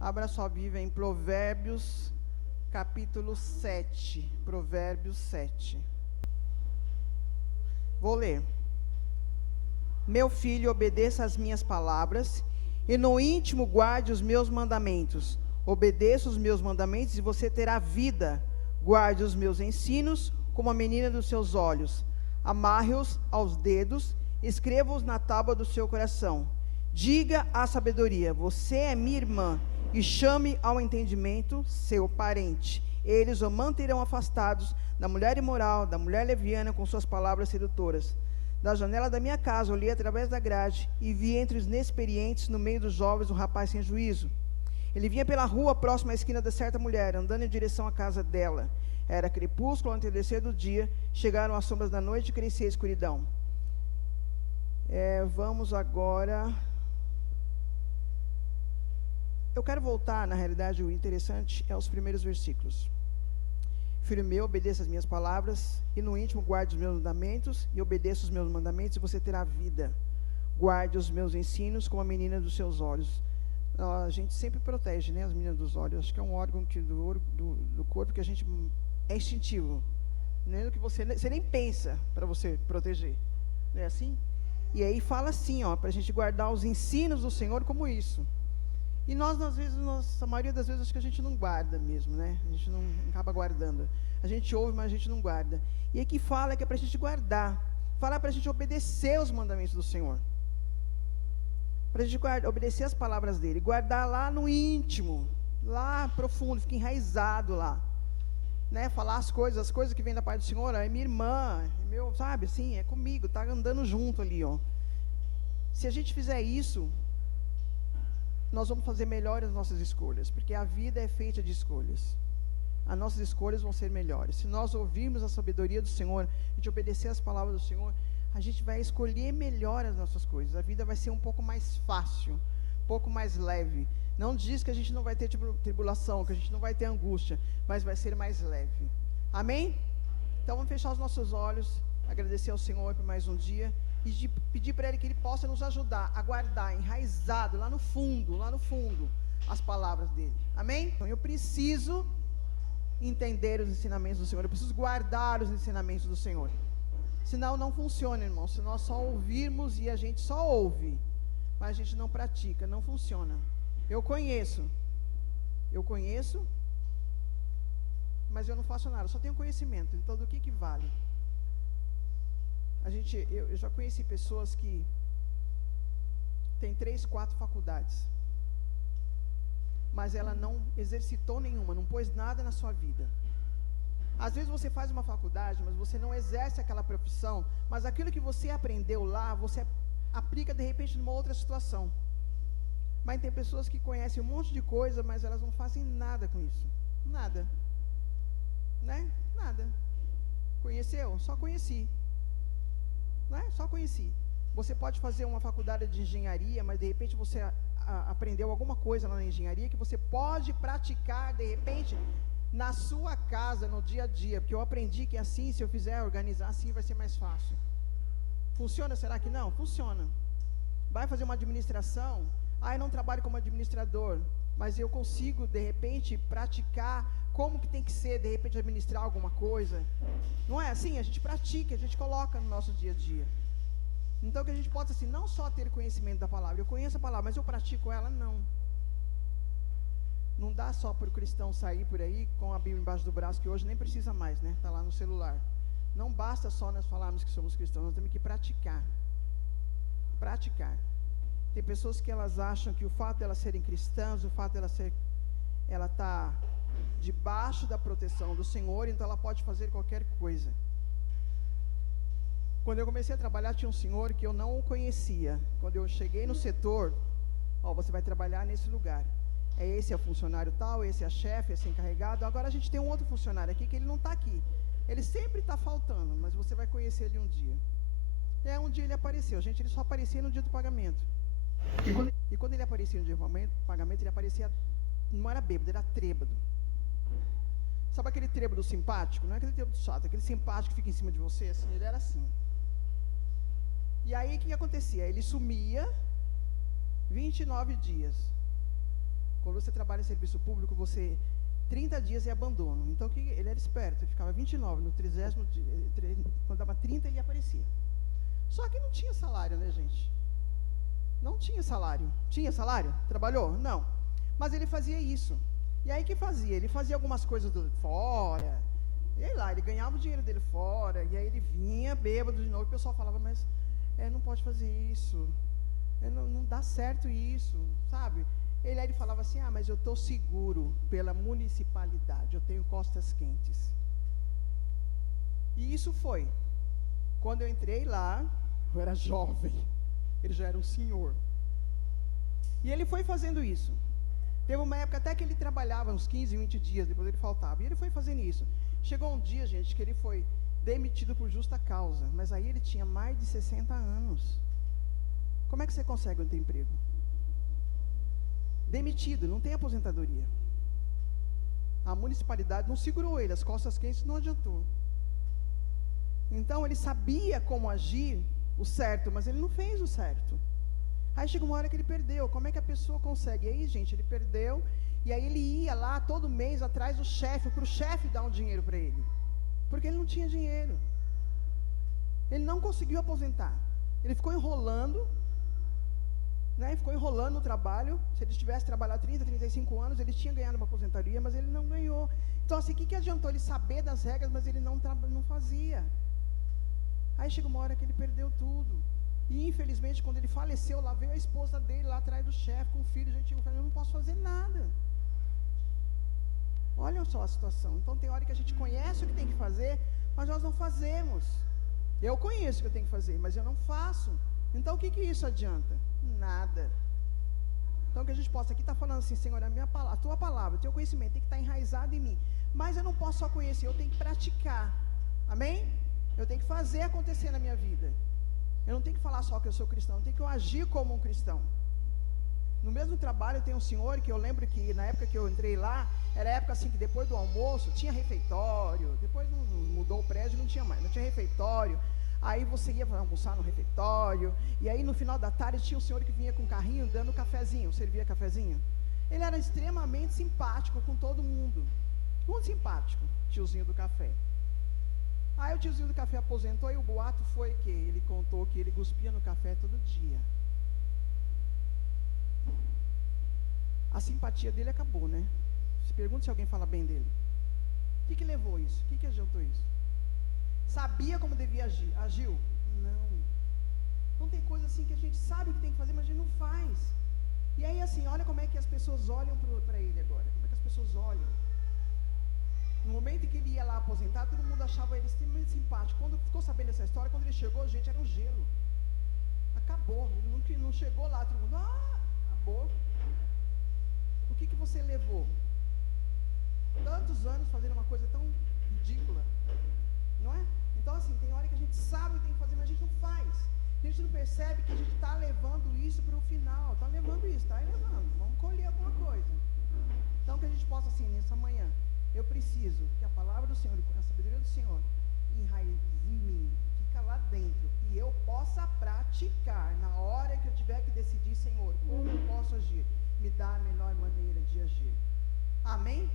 Abra sua Bíblia em Provérbios, capítulo 7. Provérbios 7. Vou ler. Meu filho, obedeça às minhas palavras, e no íntimo guarde os meus mandamentos. Obedeça os meus mandamentos e você terá vida. Guarde os meus ensinos como a menina dos seus olhos. Amarre-os aos dedos, escreva-os na tábua do seu coração. Diga à sabedoria, você é minha irmã, e chame ao entendimento seu parente. Eles o manterão afastados da mulher imoral, da mulher leviana, com suas palavras sedutoras. Da janela da minha casa olhei através da grade e vi entre os inexperientes, no meio dos jovens, um rapaz sem juízo. Ele vinha pela rua próxima à esquina de certa mulher, andando em direção à casa dela. Era crepúsculo, ao entardecer do dia, chegaram as sombras da noite e crescia a escuridão. Vamos agora... Eu quero voltar, na realidade, o interessante é os primeiros versículos. Filho meu, obedeça as minhas palavras, e no íntimo guarde os meus mandamentos, e obedeça os meus mandamentos, e você terá vida. Guarde os meus ensinos como a menina dos seus olhos. A gente sempre protege, né, as meninas dos olhos. Acho que é um órgão do corpo que a gente é instintivo. Né, que você nem pensa para você proteger. Não é assim? E aí fala assim, para a gente guardar os ensinos do Senhor como isso. E nós, às vezes, a maioria das vezes, acho que a gente não guarda mesmo, né? A gente não acaba guardando. A gente ouve, mas a gente não guarda. E aqui fala que é para a gente guardar. Fala para a gente obedecer os mandamentos do Senhor. Para a gente obedecer as palavras dele. Guardar lá no íntimo, lá profundo, fica enraizado lá. Né? Falar as coisas que vêm da parte do Senhor, é minha irmã, é meu, sabe, assim, é comigo, tá andando junto ali, Se a gente fizer isso, nós vamos fazer melhores as nossas escolhas, porque a vida é feita de escolhas. As nossas escolhas vão ser melhores. Se nós ouvirmos a sabedoria do Senhor, a gente obedecer as palavras do Senhor, a gente vai escolher melhor as nossas coisas. A vida vai ser um pouco mais fácil, um pouco mais leve. Não diz que a gente não vai ter tribulação, que a gente não vai ter angústia, mas vai ser mais leve. Amém? Então vamos fechar os nossos olhos, agradecer ao Senhor por mais um dia, e pedir para Ele que Ele possa nos ajudar a guardar, enraizado, lá no fundo, as palavras dEle. Amém? Então eu preciso entender os ensinamentos do Senhor, eu preciso guardar os ensinamentos do Senhor. Senão não funciona, irmão. Se nós só ouvirmos e a gente só ouve, mas a gente não pratica, não funciona. Eu conheço, mas eu não faço nada, eu só tenho conhecimento. Então do que vale? Eu já conheci pessoas que têm 3, 4 faculdades, mas ela não exercitou nenhuma, não pôs nada na sua vida. Às vezes você faz uma faculdade, mas você não exerce aquela profissão, mas aquilo que você aprendeu lá, você aplica de repente numa outra situação. Mas tem pessoas que conhecem um monte de coisa, mas elas não fazem nada com isso. Nada. Né? Nada. Conheceu? Só conheci. Não é? Só conheci. Você pode fazer uma faculdade de engenharia, mas de repente você aprendeu alguma coisa lá na engenharia que você pode praticar de repente na sua casa, no dia a dia, porque eu aprendi que assim, se eu fizer organizar assim, vai ser mais fácil. Funciona? Será que não? Funciona. Vai fazer uma administração, eu não trabalho como administrador, mas eu consigo de repente praticar como que tem que ser, de repente administrar alguma coisa. Não é assim? A gente pratica, a gente coloca no nosso dia a dia. Então que a gente possa assim, não só ter conhecimento da palavra, eu conheço a palavra, mas eu pratico ela, não. Não dá só para o cristão sair por aí com a Bíblia embaixo do braço, que hoje nem precisa mais, né? Está lá no celular. Não basta só nós falarmos que somos cristãos, nós temos que praticar. Praticar. Tem pessoas que elas acham que o fato de elas serem cristãs, o fato de ela está debaixo da proteção do Senhor, então ela pode fazer qualquer coisa. Quando eu comecei a trabalhar, tinha um senhor que eu não conhecia. Quando eu cheguei no setor, você vai trabalhar nesse lugar. Esse é o funcionário tal, esse é a chefe, esse é encarregado. Agora a gente tem um outro funcionário aqui que ele não está aqui. Ele sempre está faltando, mas você vai conhecer ele um dia. Um dia ele apareceu. Gente, ele só aparecia no dia do pagamento. E quando ele aparecia no dia do pagamento, ele aparecia, não era bêbado, era trêbado. Sabe aquele trêbado simpático? Não é aquele trêbado chato, aquele simpático que fica em cima de você, assim, ele era assim. E aí, o que acontecia? Ele sumia, 20 29 dias. Quando você trabalha em serviço público, você 30 dias é abandono. Então ele era esperto, ele ficava 29, no 30º dia, quando dava 30 ele aparecia. Só que não tinha salário, né, gente? Não tinha salário. Tinha salário? Trabalhou? Não. Mas ele fazia isso. E aí que fazia? Ele fazia algumas coisas fora. E aí lá, ele ganhava o dinheiro dele fora. E aí ele vinha bêbado de novo. E o pessoal falava, mas não pode fazer isso. Não dá certo isso, sabe? Aí ele falava assim, mas eu estou seguro pela municipalidade. Eu tenho costas quentes. E isso foi. Quando eu entrei lá, eu era jovem. Ele já era um senhor. E ele foi fazendo isso. Teve uma época até que ele trabalhava uns 15, 20 dias, depois ele faltava. E ele foi fazendo isso. Chegou um dia, gente, que ele foi demitido por justa causa. Mas aí ele tinha mais de 60 anos. Como é que você consegue um emprego? Demitido, não tem aposentadoria. A municipalidade não segurou ele, as costas quentes não adiantou. Então ele sabia como agir o certo, mas ele não fez o certo. Aí chega uma hora que ele perdeu. Como é que a pessoa consegue? E aí, gente, ele perdeu. E aí ele ia lá todo mês atrás do chefe, para o chefe dar um dinheiro para ele. Porque ele não tinha dinheiro. Ele não conseguiu aposentar. Ele ficou enrolando, né? Ficou enrolando no trabalho. Se ele tivesse trabalhado 30, 35 anos, ele tinha ganhado uma aposentadoria, mas ele não ganhou. Então, assim, o que adiantou ele saber das regras, mas ele não fazia? Aí chega uma hora que ele perdeu tudo. E infelizmente, quando ele faleceu, lá veio a esposa dele lá atrás do chefe com o filho. Gente, eu não posso fazer nada. Olha só a situação. Então tem hora que a gente conhece o que tem que fazer, mas nós não fazemos. Eu conheço o que eu tenho que fazer, mas eu não faço. Então o que isso adianta? Nada. Então que a gente possa aqui estar falando assim, Senhor, a tua palavra, o teu conhecimento tem que estar enraizado em mim. Mas eu não posso só conhecer, eu tenho que praticar. Amém? Eu tenho que fazer acontecer na minha vida. Eu não tenho que falar só que eu sou cristão, eu tenho que agir como um cristão. No mesmo trabalho tem um senhor que eu lembro que na época que eu entrei lá, era a época assim que depois do almoço tinha refeitório, depois mudou o prédio, não tinha mais, não tinha refeitório. Aí você ia almoçar no refeitório, e aí no final da tarde tinha um senhor que vinha com um carrinho dando cafezinho, servia cafezinho. Ele era extremamente simpático com todo mundo, muito simpático, tiozinho do café. Aí o tiozinho do café aposentou e o boato foi que ele contou que ele cuspia no café todo dia. A simpatia dele acabou, né? Se pergunta se alguém fala bem dele. O que levou isso? O que adiantou isso? Sabia como devia agir? Agiu? Não. Não tem coisa assim que a gente sabe o que tem que fazer, mas a gente não faz. E aí assim, olha como é que as pessoas olham para ele agora. Como é que as pessoas olham? No momento em que ele ia lá aposentar, todo mundo achava ele extremamente simpático. Quando ficou sabendo dessa história, quando ele chegou, gente, era um gelo. Acabou. Ele não chegou lá, todo mundo, acabou. O que você levou? Tantos anos fazendo uma coisa tão ridícula. Não é? Então assim, tem hora que a gente sabe o que tem que fazer, mas a gente não faz. A gente não percebe que a gente está levando isso para o final. Está levando isso, está levando. Vamos colher alguma coisa. Então que a gente possa assim, nessa manhã, eu preciso que a palavra do Senhor, a sabedoria do Senhor, enraize em mim, fica lá dentro, e eu possa praticar na hora que eu tiver que decidir, Senhor, como eu posso agir, me dá a melhor maneira de agir. Amém?